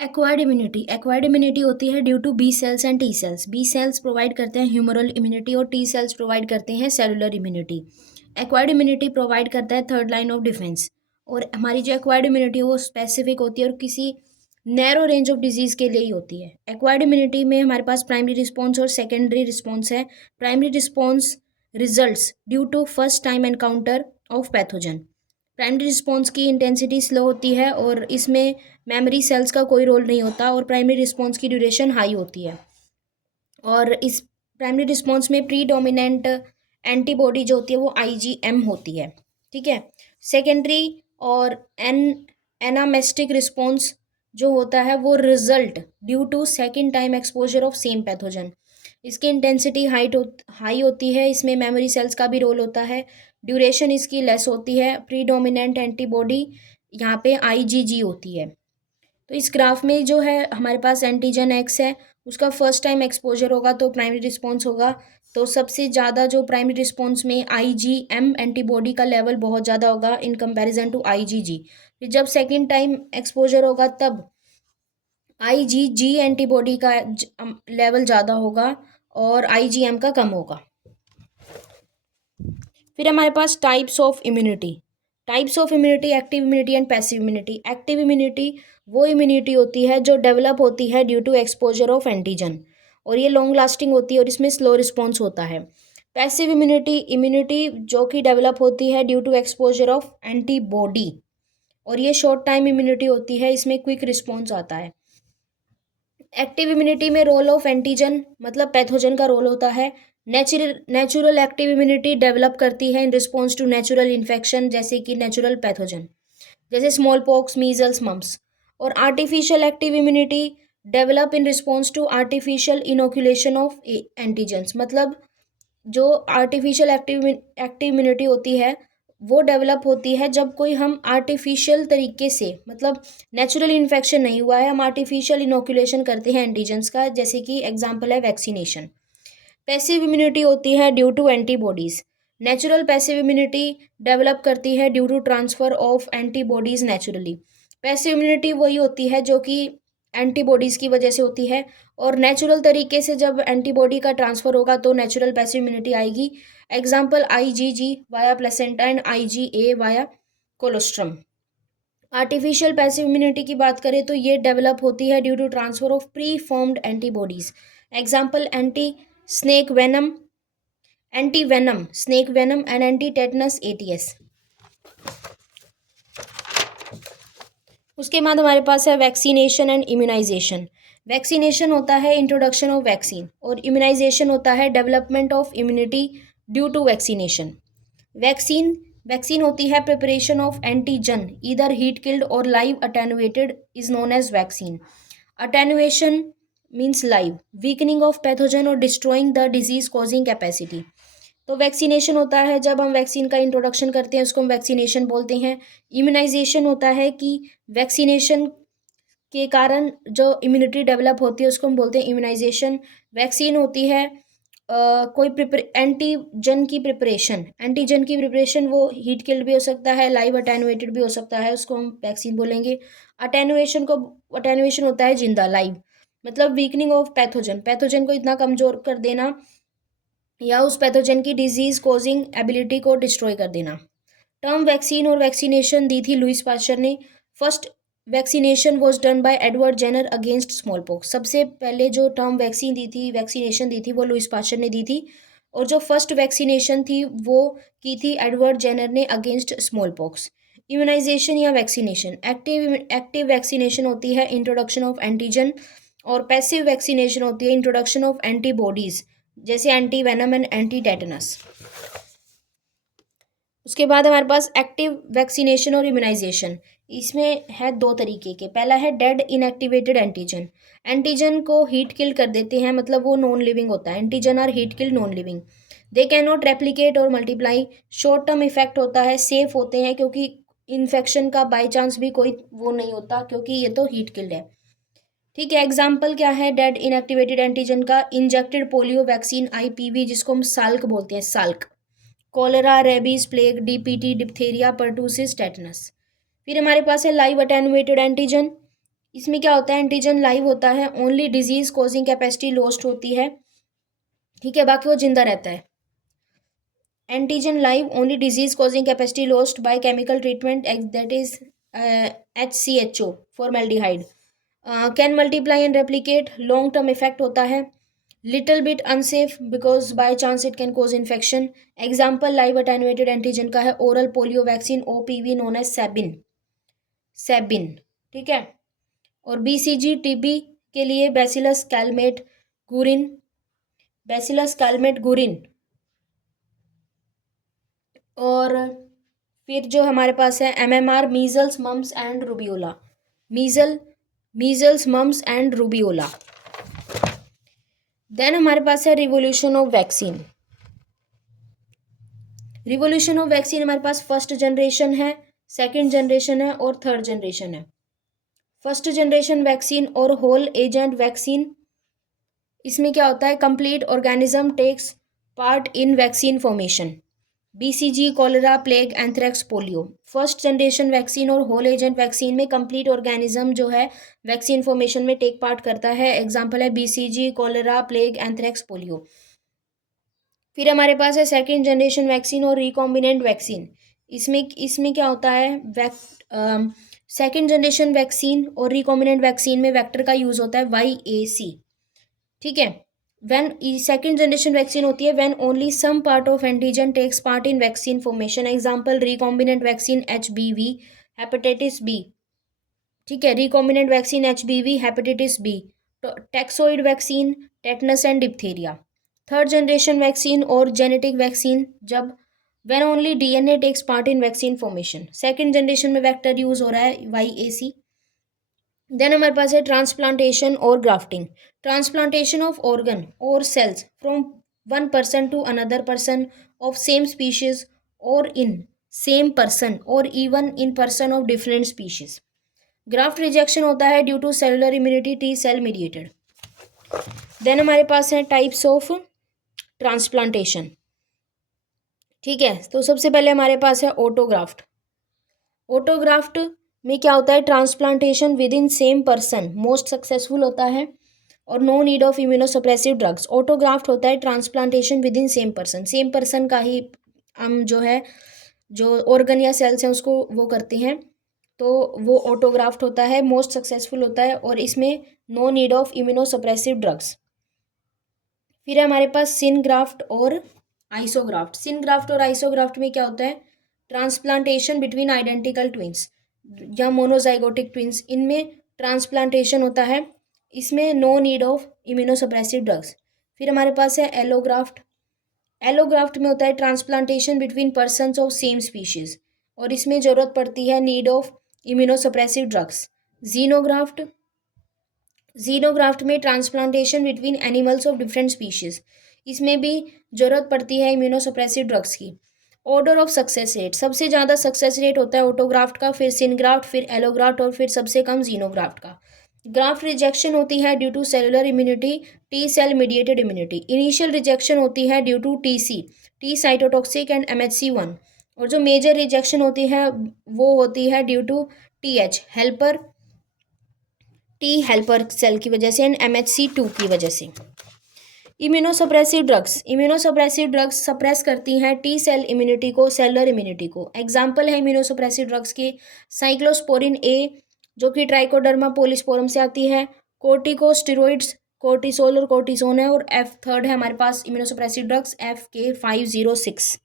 Acquired immunity होती है due to B cells and T cells. B cells provide करते हैं ह्यूमरल इम्यूनिटी और टी सेल्स प्रोवाइड करते हैं cellular immunity. Acquired immunity provide करता है थर्ड लाइन ऑफ डिफेंस। और हमारी जो एक्वायर्ड इम्यूनिटी है वो स्पेसिफिक होती है और किसी नैरो रेंज ऑफ डिजीज के लिए ही होती है। एक्वायर्ड इम्यूनिटी में हमारे पास प्राइमरी रिस्पॉन्स और सेकेंडरी रिस्पॉन्स है। Primary response results due to first time encounter of pathogen. Primary response की इंटेंसिटी स्लो होती है और इसमें मेमोरी सेल्स का कोई रोल नहीं होता और प्राइमरी रिस्पॉन्स की ड्यूरेशन हाई होती है। और इस प्राइमरी रिस्पॉन्स में प्री डोमिनेंट एंटीबॉडी जो होती है वो IgM होती है। ठीक है। सेकेंडरी और एनामेस्टिक रिस्पॉन्स जो होता है वो result due to second time exposure of same pathogen. इसकी इंटेंसिटी हाई होती है, इसमें मेमोरी सेल्स का भी रोल होता है, ड्यूरेशन इसकी लेस होती है। प्री डोमिनेंट एंटीबॉडी यहाँ पे IgG होती है। तो इस ग्राफ में जो है हमारे पास एंटीजन एक्स है, उसका फर्स्ट टाइम एक्सपोजर होगा तो प्राइमरी रिस्पॉन्स होगा। तो सबसे ज़्यादा जो प्राइमरी रिस्पॉन्स में IgM एंटीबॉडी का लेवल बहुत ज़्यादा होगा इन कंपैरिजन टू IgG। फिर जब सेकेंड टाइम एक्सपोजर होगा तब IgG एंटीबॉडी का लेवल ज़्यादा होगा और IgM का कम होगा। फिर हमारे पास types of immunity. Active immunity and passive immunity. Active immunity वो इम्यूनिटी होती है जो डेवलप होती है due to exposure of antigen और ये लॉन्ग लास्टिंग होती है और इसमें स्लो रिस्पॉन्स होता है। पैसिव इम्यूनिटी जो कि डेवलप होती है due to exposure of antibody और ये शॉर्ट टाइम इम्यूनिटी होती है, इसमें क्विक रिस्पॉन्स आता है। एक्टिव इम्यूनिटी में रोल ऑफ एंटीजन मतलब पैथोजन का रोल होता है। नेचुरल एक्टिव इम्यूनिटी डेवलप करती है in response to natural infection जैसे कि नेचुरल पैथोजन जैसे स्मॉल पॉक्स, मीजल्स, मम्प्स। और artificial active immunity develop in response to artificial inoculation of antigens. मतलब जो आर्टिफिशियल एक्टिव इम्यूनिटी होती है वो डेवलप होती है जब कोई हम आर्टिफिशियल तरीके से मतलब नेचुरल इन्फेक्शन नहीं हुआ है, हम आर्टिफिशियल इनोकुलेशन करते हैं एंटीजन्स का, जैसे कि एग्जांपल है वैक्सीनेशन। पैसिव इम्यूनिटी होती है due to antibodies. Natural passive immunity develop करती है due to transfer of antibodies naturally. Passive immunity वही होती है जो कि एंटीबॉडीज की वजह से होती है और नेचुरल तरीके से जब एंटीबॉडी का ट्रांसफर होगा तो नेचुरल पैसिव इम्यूनिटी आएगी। Example IgG via placenta and IgA via colostrum. Artificial passive immunity की बात करें तो ये डेवलप होती है due to transfer of preformed antibodies. Example anti venom snake venom and anti tetanus ATS। उसके बाद हमारे पास है वैक्सीनेशन एंड इम्यूनाइजेशन। वैक्सीनेशन होता है इंट्रोडक्शन ऑफ वैक्सीन और इम्यूनाइजेशन होता है development of immunity due to vaccination. Vaccine होती है preparation of antigen either heat killed और live attenuated is known as vaccine. Attenuation means live weakening of pathogen और destroying the disease causing capacity. तो vaccination होता है जब हम vaccine का इंट्रोडक्शन करते हैं, उसको हम वैक्सीनेशन बोलते हैं। इम्यूनाइजेशन होता है कि वैक्सीनेशन के कारण जो इम्यूनिटी डेवलप होती है उसको हम बोलते हैं इम्यूनाइजेशन। वैक्सीन होती है कोई एंटीजन की प्रिपरेशन वो हीट किल्ड भी हो सकता है, लाइव अटेनुएटेड भी हो सकता है, उसको हम वैक्सीन बोलेंगे। अटेनुएशन होता है जिंदा लाइव मतलब वीकनिंग ऑफ पैथोजन को इतना कमजोर कर देना या उस पैथोजन की डिजीज कॉजिंग एबिलिटी को डिस्ट्रॉय कर देना। टर्म वैक्सीन और वैक्सीनेशन दी थी लुइस पास्चर ने। First vaccination was done by Edward Jenner against smallpox. सबसे पहले जो टर्म वैक्सीनेशन दी थी वो लुइस पास्चर ने दी थी और जो फर्स्ट वैक्सीनेशन थी वो की थी एडवर्ड जेनर ने अगेंस्ट स्मॉल पॉक्स। इम्यूनाइजेशन या वैक्सीनेशन। एक्टिव वैक्सीनेशन होती है इंट्रोडक्शन ऑफ एंटीजन और पैसिव वैक्सीनेशन होती है इंट्रोडक्शन ऑफ एंटीबॉडीज जैसे anti venom and anti tetanus. उसके बाद हमारे पास एक्टिव वैक्सीनेशन और इम्यूनाइजेशन। इसमें है दो तरीके के। पहला है डेड इनएक्टिवेटेड एंटीजन को हीट किल कर देते हैं मतलब वो नॉन लिविंग होता है। Antigen are heat kill non living, they can not replicate और मल्टीप्लाई। शॉर्ट टर्म इफेक्ट होता है, सेफ होते हैं क्योंकि इन्फेक्शन का बाई चांस भी कोई वो नहीं होता क्योंकि ये तो हीट किल्ड है। ठीक है। एग्जाम्पल क्या है डेड इनएक्टिवेटेड एंटीजन का? इंजेक्टेड पोलियो वैक्सीन IPV जिसको हम साल्क बोलते हैं, Salk. Cholera, rabies, plague, DPT, diphtheria, pertussis, tetanus. फिर हमारे पास है लाइव अटेनुएटेड एंटीजन। इसमें क्या होता है, एंटीजन लाइव होता है, only disease causing capacity lost होती है, ठीक है, बाकी वो जिंदा रहता है। Antigen live, only disease causing capacity lost by chemical treatment, that is HCHO formaldehyde, can multiply and replicate, long term effect होता है, little bit unsafe because by chance it can cause infection. Example live attenuated antigen का है oral polio vaccine OPV known as Sabin, ठीक है। और BCG TB के लिए bacillus Calmette Guerin. और फिर जो हमारे पास है MMR, measles mumps and rubeola, measles mumps and rubeola. Then हमारे पास है revolution of vaccine. Revolution of vaccine हमारे पास फर्स्ट जनरेशन है, सेकंड जनरेशन है और थर्ड जनरेशन है। फर्स्ट जनरेशन वैक्सीन और होल एजेंट वैक्सीन, इसमें क्या होता है, complete organism takes part in vaccine formation, BCG, cholera, plague, anthrax, polio. First generation vaccine और होल एजेंट वैक्सीन में कंप्लीट ऑर्गेनिज्म जो है वैक्सीन फॉर्मेशन में टेक पार्ट करता है। एग्जांपल है BCG, cholera, plague, anthrax, polio. फिर हमारे पास है सेकेंड जनरेशन वैक्सीन और रिकॉम्बिनेंट वैक्सीन। इसमें क्या होता है, सेकेंड जनरेशन वैक्सीन और रिकॉम्बिनेंट वैक्सीन में वेक्टर का यूज होता है YAC, ठीक है। व्हेन सेकेंड जनरेशन वैक्सीन होती है when only some part of antigen takes part in vaccine formation. Example recombinant vaccine HBV, hepatitis B, ठीक है, recombinant vaccine HBV, hepatitis B, toxoid vaccine, tetanus and diphtheria. Third generation vaccine और genetic vaccine जब when only DNA takes part in vaccine formation. Second generation में vector use हो रहा है YAC। Then हमारे पास है ट्रांसप्लांटेशन और ग्राफ्टिंग। ट्रांसप्लांटेशन ऑफ ऑर्गन और cells from one person to another person of same species और इन सेम पर्सन और even in person of different species. Graft rejection होता है due to cellular immunity, T cell mediated. Then हमारे पास है types of transplantation, ठीक है। तो सबसे पहले हमारे पास है ऑटोग्राफ्ट। ऑटोग्राफ्ट में क्या होता है, transplantation within same person most successful होता है और no need of immunosuppressive drugs. Autograft होता है transplantation within same person का ही हम जो है जो ऑर्गन या सेल्स हैं उसको वो करते हैं, तो वो ऑटोग्राफ्ट होता है, मोस्ट सक्सेसफुल होता है और इसमें no need of immunosuppressive drugs. फिर है हमारे पास सिन ग्राफ्ट और आइसोग्राफ्ट। सिन ग्राफ्ट और आइसोग्राफ्ट में क्या होता है, ट्रांसप्लांटेशन बिटवीन आइडेंटिकल ट्विंस या मोनोजाइगोटिक ट्विंस, इनमें ट्रांसप्लांटेशन होता है, इसमें no need of immunosuppressive drugs. फिर हमारे पास है एलोग्राफ्ट। एलोग्राफ्ट में होता है transplantation between persons of same species और इसमें ज़रूरत पड़ती है need of immunosuppressive drugs. Xenograft, xenograft में transplantation between animals of different species, इसमें भी ज़रूरत पड़ती है इम्यूनोसप्रेसिव ड्रग्स की। ऑर्डर ऑफ सक्सेस रेट, सबसे ज़्यादा सक्सेस रेट होता है ऑटोग्राफ्ट का, फिर सिनग्राफ्ट, फिर एलोग्राफ्ट और फिर सबसे कम जीनोग्राफ्ट का। ग्राफ्ट रिजेक्शन होती है due to cellular immunity, T cell mediated immunity. Initial rejection होती है due to TC, T cytotoxic and MHC1। और जो मेजर रिजेक्शन होती है वो होती है due to TH helper, T helper cell की वजह से एंड MHC2 की वजह से। इम्यूनोसप्रेसिव ड्रग्स सप्रेस करती हैं T सेल इम्यूनिटी को, सेलुलर इम्यूनिटी को। एग्जाम्पल है इम्यूनोसप्रेसिव ड्रग्स की साइक्लोस्पोरिन A जो कि ट्राइकोडर्मा पोलिस्पोरम से आती है, कोर्टिकोस्टेरॉइड्स, कोर्टिसोल और कोर्टिसोन है, और थर्ड है हमारे पास इम्यूनोसप्रेसिव ड्रग्स FK506।